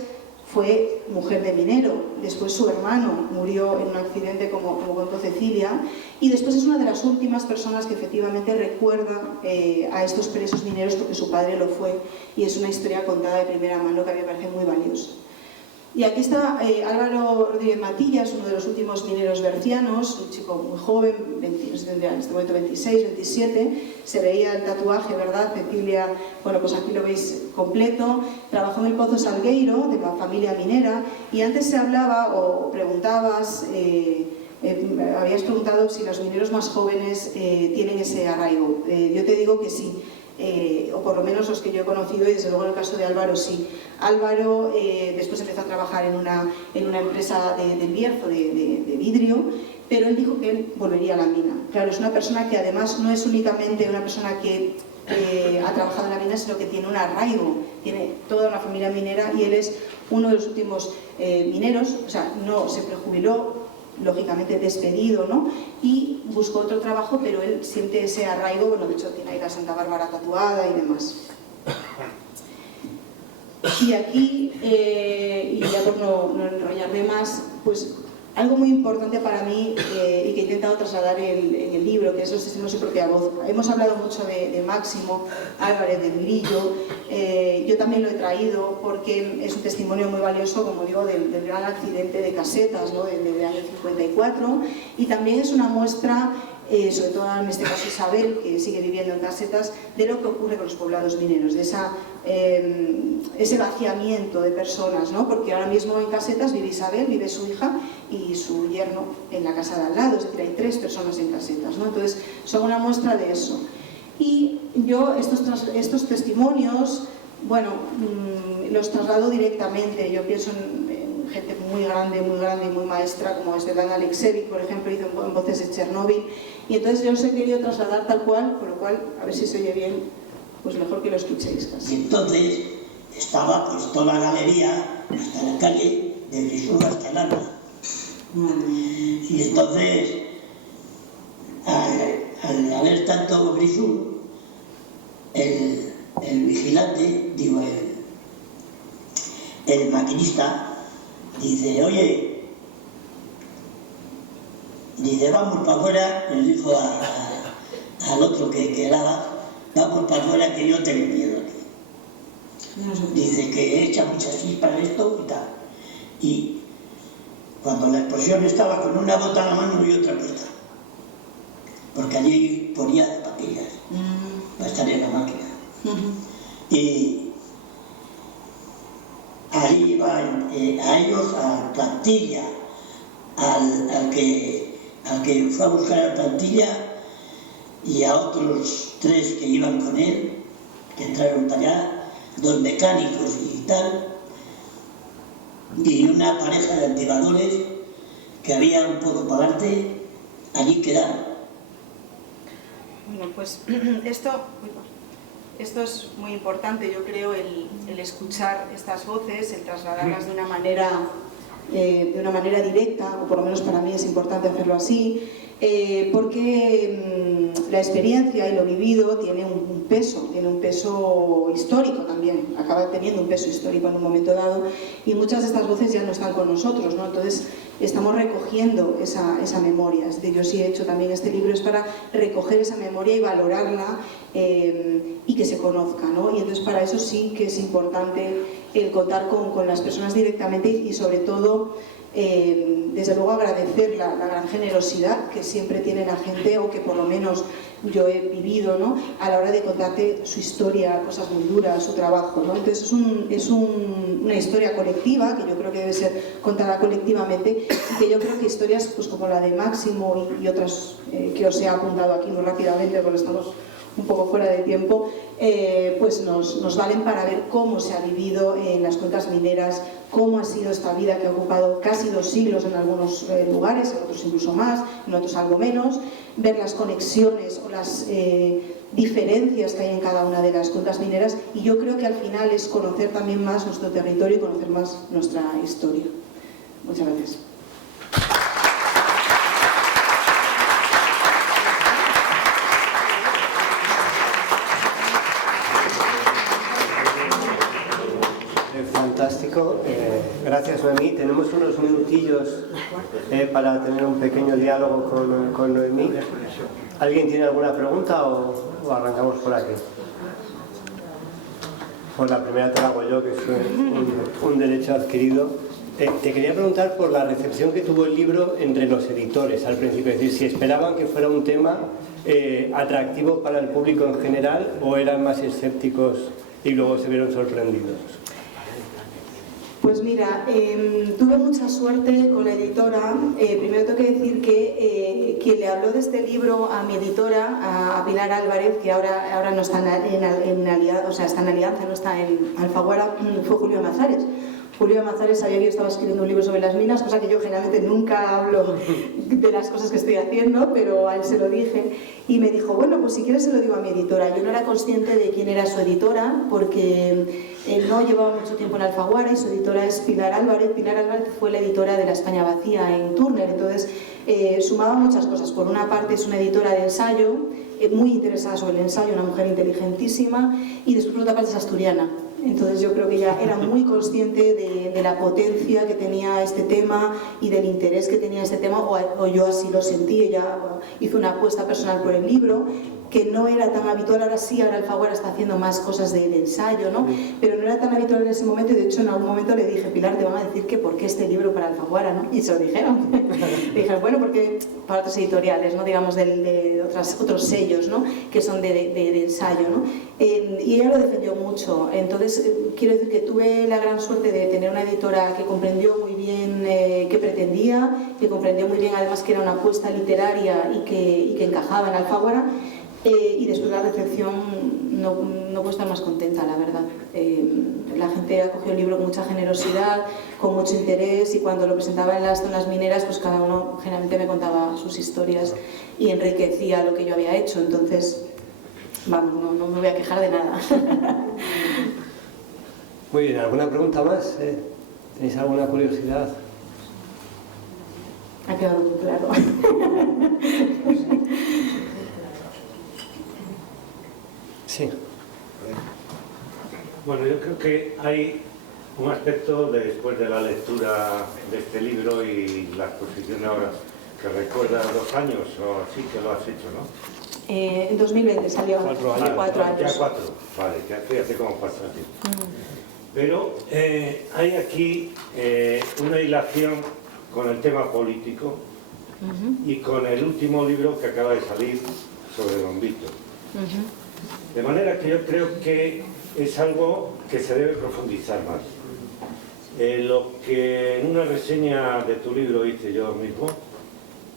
fue mujer de minero, después su hermano murió en un accidente como contó Cecilia, y después es una de las últimas personas que efectivamente recuerda a estos presos mineros porque su padre lo fue, y es una historia contada de primera mano que a mí me parece muy valiosa. Y aquí está Álvaro Rodríguez Matillas, uno de los últimos mineros bercianos, un chico muy joven, tendría en este momento 26, 27, se veía el tatuaje, ¿verdad? Cecilia, bueno, pues aquí lo veis completo. Trabajó en el Pozo Salgueiro, de la familia minera, y antes se hablaba, o preguntabas, habías preguntado si los mineros más jóvenes tienen ese arraigo. Yo te digo que sí. O por lo menos los que yo he conocido, y desde luego en el caso de Álvaro sí. Álvaro después empezó a trabajar en una empresa del Bierzo de vidrio, pero él dijo que él volvería a la mina. Claro, es una persona que además no es únicamente una persona que ha trabajado en la mina, sino que tiene un arraigo, tiene toda una familia minera, y él es uno de los últimos mineros, o sea, no se prejubiló, lógicamente despedido, ¿no?, y buscó otro trabajo, pero él siente ese arraigo. Bueno, de hecho tiene ahí la Santa Bárbara tatuada y demás. Y aquí, y ya por no enrollarme más, pues algo muy importante para mí y que he intentado trasladar en el libro, que es los testimonios de su propia voz. Hemos hablado mucho de Máximo Álvarez del Grillo, yo también lo he traído porque es un testimonio muy valioso, como digo, del gran accidente de Casetas, ¿no?, del año 54, y también es una muestra, sobre todo en este caso Isabel, que sigue viviendo en Casetas, de lo que ocurre con los poblados mineros, de ese vaciamiento de personas, ¿no?, porque ahora mismo en Casetas vive Isabel, vive su hija y su yerno en la casa de al lado, es decir, hay 3 personas en Casetas, ¿no? Entonces son una muestra de eso. Y yo estos testimonios, bueno, los traslado directamente. Yo pienso en gente muy grande y muy maestra, como Svetlana Alexievich, por ejemplo, hizo en Voces de Chernóbil, y entonces yo os he querido trasladar tal cual, por lo cual, a ver si se oye bien, pues mejor que lo escuchéis casi. Y entonces estaba pues toda la galería hasta la calle, de Grisú hasta el Alba. Y entonces, al haber tanto Grisú, el vigilante, digo, el maquinista, dice, oye, dice, vamos para afuera, le dijo al otro que quedaba, vamos para afuera que yo tengo miedo aquí. Dice que echa muchas chispas esto y tal. Y cuando la explosión estaba con una bota en la mano y otra puesta, porque allí ponía de papillas para estar en la máquina. Y ahí iban a ellos, a Plantilla, al que fue a buscar a Plantilla, y a otros 3 que iban con él, que entraron para allá, 2 mecánicos y tal, y una pareja de antibadores que había un poco para adelante, allí quedaron. Bueno, pues esto es muy importante, yo creo, el escuchar estas voces, el trasladarlas de una manera directa, o por lo menos para mí es importante hacerlo así, porque la experiencia y lo vivido tiene un peso histórico también, acaba teniendo un peso histórico en un momento dado, y muchas de estas voces ya no están con nosotros, ¿no? Entonces estamos recogiendo esa memoria. Es decir, yo sí he hecho también este libro, es para recoger esa memoria y valorarla y que se conozca, ¿no? Y entonces para eso sí que es importante el contar con las personas directamente y sobre todo Desde luego agradecer la gran generosidad que siempre tiene la gente, o que por lo menos yo he vivido, ¿no?, a la hora de contarte su historia, cosas muy duras, su trabajo, ¿no? Entonces es una historia colectiva que yo creo que debe ser contada colectivamente, y que yo creo que historias pues como la de Máximo y otras que os he apuntado aquí muy rápidamente porque estamos un poco fuera de tiempo, pues nos valen para ver cómo se ha vivido en las cuencas mineras, cómo ha sido esta vida que ha ocupado casi 2 siglos en algunos lugares, en otros incluso más, en otros algo menos, ver las conexiones o las diferencias que hay en cada una de las cuencas mineras, y yo creo que al final es conocer también más nuestro territorio y conocer más nuestra historia. Muchas gracias. Fantástico. Gracias, Noemí. Tenemos unos minutillos para tener un pequeño diálogo con Noemí. ¿Alguien tiene alguna pregunta o arrancamos por aquí? Pues la primera te la hago yo, que es un derecho adquirido. Te quería preguntar por la recepción que tuvo el libro entre los editores al principio. Es decir, si esperaban que fuera un tema atractivo para el público en general, o eran más escépticos y luego se vieron sorprendidos. Pues mira, tuve mucha suerte con la editora. Primero tengo que decir que quien le habló de este libro a mi editora, a Pilar Álvarez, que ahora no está en alianza, o sea, está en alianza, no está en Alfaguara, fue Julio Mazares. Julio Mazares sabía que yo estaba escribiendo un libro sobre las minas, cosa que yo generalmente nunca hablo de las cosas que estoy haciendo, pero a él se lo dije y me dijo, bueno, pues si quieres se lo digo a mi editora. Yo no era consciente de quién era su editora porque no llevaba mucho tiempo en Alfaguara y su editora es Pilar Álvarez. Pilar Álvarez fue la editora de La España Vacía en Turner, entonces sumaba muchas cosas. Por una parte es una editora de ensayo, muy interesada sobre el ensayo, una mujer inteligentísima, y después por otra parte es asturiana. Entonces yo creo que ella era muy consciente de la potencia que tenía este tema y del interés que tenía este tema, o yo así lo sentí. Ella hizo una apuesta personal por el libro, que no era tan habitual. Ahora sí, ahora Alfaguara está haciendo más cosas de ensayo, ¿no? Pero no era tan habitual en ese momento, y de hecho en algún momento le dije, Pilar, te van a decir que por qué este libro para Alfaguara, ¿no? Y se lo dijeron. Le dijeron, bueno, porque para otros editoriales, ¿no? Digamos, de otros sellos, ¿no? Que son de ensayo, ¿no? Y ella lo defendió mucho. Entonces, quiero decir que tuve la gran suerte de tener una editora que comprendió muy bien qué pretendía, que comprendió muy bien además que era una apuesta literaria y que encajaba en Alfaguara. Y después la recepción no puedo estar más contenta, la verdad. La gente acogió el libro con mucha generosidad, con mucho interés, y cuando lo presentaba en las zonas mineras, pues cada uno generalmente me contaba sus historias y enriquecía lo que yo había hecho. Entonces, vamos, no me voy a quejar de nada. Muy bien, ¿alguna pregunta más? ¿Tenéis alguna curiosidad? Ha quedado muy claro. Sí. Bueno, yo creo que hay un aspecto después de la lectura de este libro y la exposición ahora que recuerda 2 años o así que lo has hecho, ¿no? En 2020 salió, 4 años. hace 4 años. Ya 4, vale, que hace como 4 años. Pero hay aquí una hilación con el tema político y con el último libro que acaba de salir sobre Don Víctor. De manera que yo creo que es algo que se debe profundizar más. Lo que en una reseña de tu libro hice yo mismo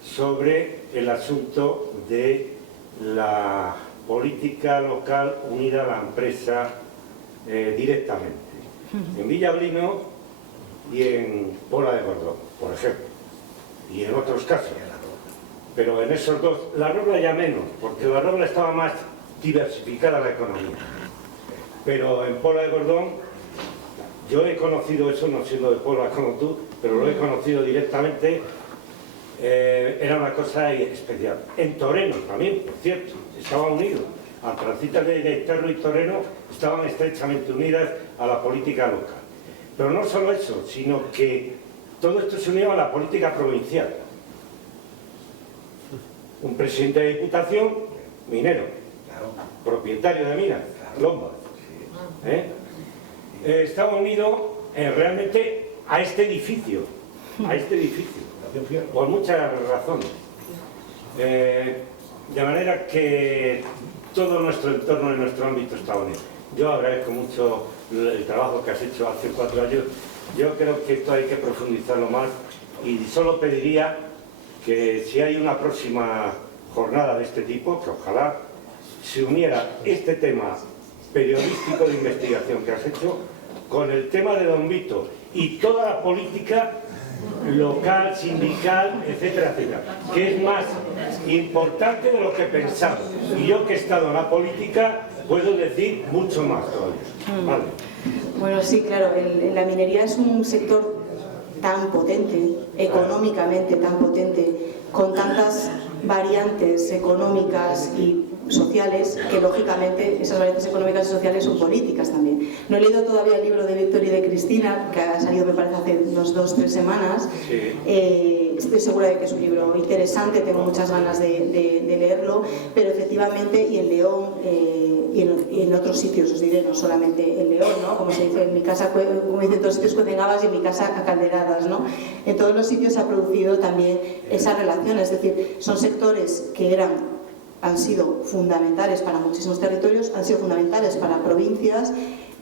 sobre el asunto de la política local unida a la empresa directamente. En Villablino y en Pola de Gordón, por ejemplo, y en otros casos. Pero en esos dos, la Robla ya menos, porque la Robla estaba más diversificada la economía. Pero en Pola de Gordón, yo he conocido eso, no siendo de Pola como tú, pero lo he conocido directamente, era una cosa especial. En Toreno también, por cierto, estaban unidos. Antracitas de Gaiterro y Toreno estaban estrechamente unidas a la política local. Pero no solo eso, sino que todo esto se unió a la política provincial. Un presidente de Diputación, minero, propietario de minas, Lomba. Estaba unido realmente a este edificio a este edificio, por muchas razones. De manera que todo nuestro entorno y nuestro ámbito está unido. Yo agradezco mucho el trabajo que has hecho hace 4 años. Yo creo que esto hay que profundizarlo más y solo pediría que si hay una próxima jornada de este tipo, que ojalá se uniera este tema periodístico de investigación que has hecho con el tema de Don Vito y toda la política local, sindical, etcétera, etcétera, que es más importante de lo que pensamos. Y yo que he estado en la política puedo decir mucho más todavía. ¿Vale? Bueno, sí, claro, la minería es un sector tan potente, económicamente tan potente, con tantas variantes económicas y sociales, que lógicamente esas variantes económicas y sociales son políticas también. No he leído todavía el libro de Víctor y de Cristina, que ha salido me parece hace unos 2 o 3 semanas. Sí. Estoy segura de que es un libro interesante, tengo muchas ganas de leerlo, pero efectivamente, y en León y en otros sitios, os diré, no solamente en León, ¿no? Como se dice en mi casa, como dicen todos los sitios, cuecen habas y en mi casa a calderadas, ¿no? En todos los sitios se ha producido también esa relación, es decir, son sectores que han sido fundamentales para muchísimos territorios, han sido fundamentales para provincias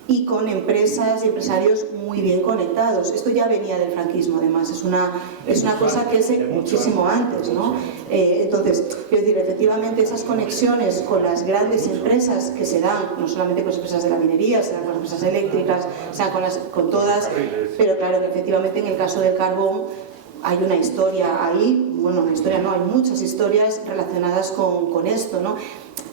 y con empresas y empresarios muy bien conectados. Esto ya venía del franquismo, además, es una cosa que es muchísimo antes, ¿no? Entonces, quiero decir, efectivamente esas conexiones con las grandes empresas que se dan, no solamente con las empresas de la minería, se dan con las empresas eléctricas, se dan con todas, pero claro, que efectivamente en el caso del carbón hay una historia ahí, bueno, una historia no, hay muchas historias relacionadas con esto, ¿no?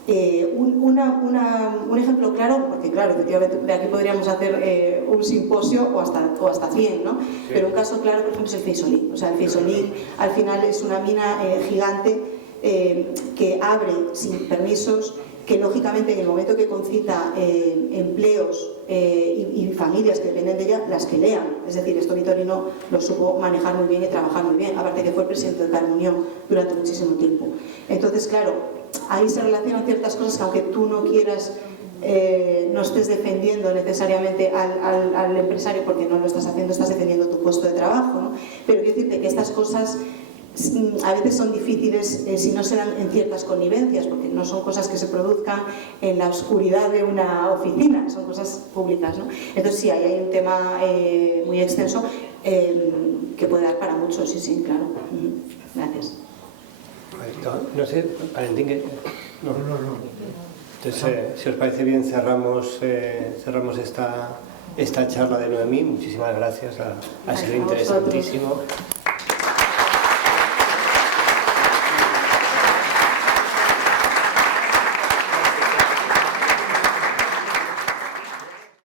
Un ejemplo claro, porque claro, efectivamente de aquí podríamos hacer un simposio o hasta 100, ¿no? Sí. Pero un caso claro, por ejemplo, es el Feisolín. O sea, el Feisolín al final es una mina gigante que abre sin permisos, que lógicamente en el momento que concita empleos y familias que dependen de ella, las pelean. Es decir, esto Vitorino lo supo manejar muy bien y trabajar muy bien, aparte que fue el presidente de Carmunión durante muchísimo tiempo. Entonces, claro, ahí se relacionan ciertas cosas que aunque tú no quieras, no estés defendiendo necesariamente al empresario porque no lo estás haciendo, estás defendiendo tu puesto de trabajo, ¿no? Pero quiero decirte que estas cosas a veces son difíciles si no se dan en ciertas connivencias, porque no son cosas que se produzcan en la oscuridad de una oficina, son cosas públicas, ¿no? Entonces sí, ahí hay un tema muy extenso que puede dar para mucho, sí, claro. Gracias. No sé, Valentín, que... No. Entonces, si os parece bien, cerramos esta charla de Noemí. Muchísimas gracias, ha sido interesantísimo.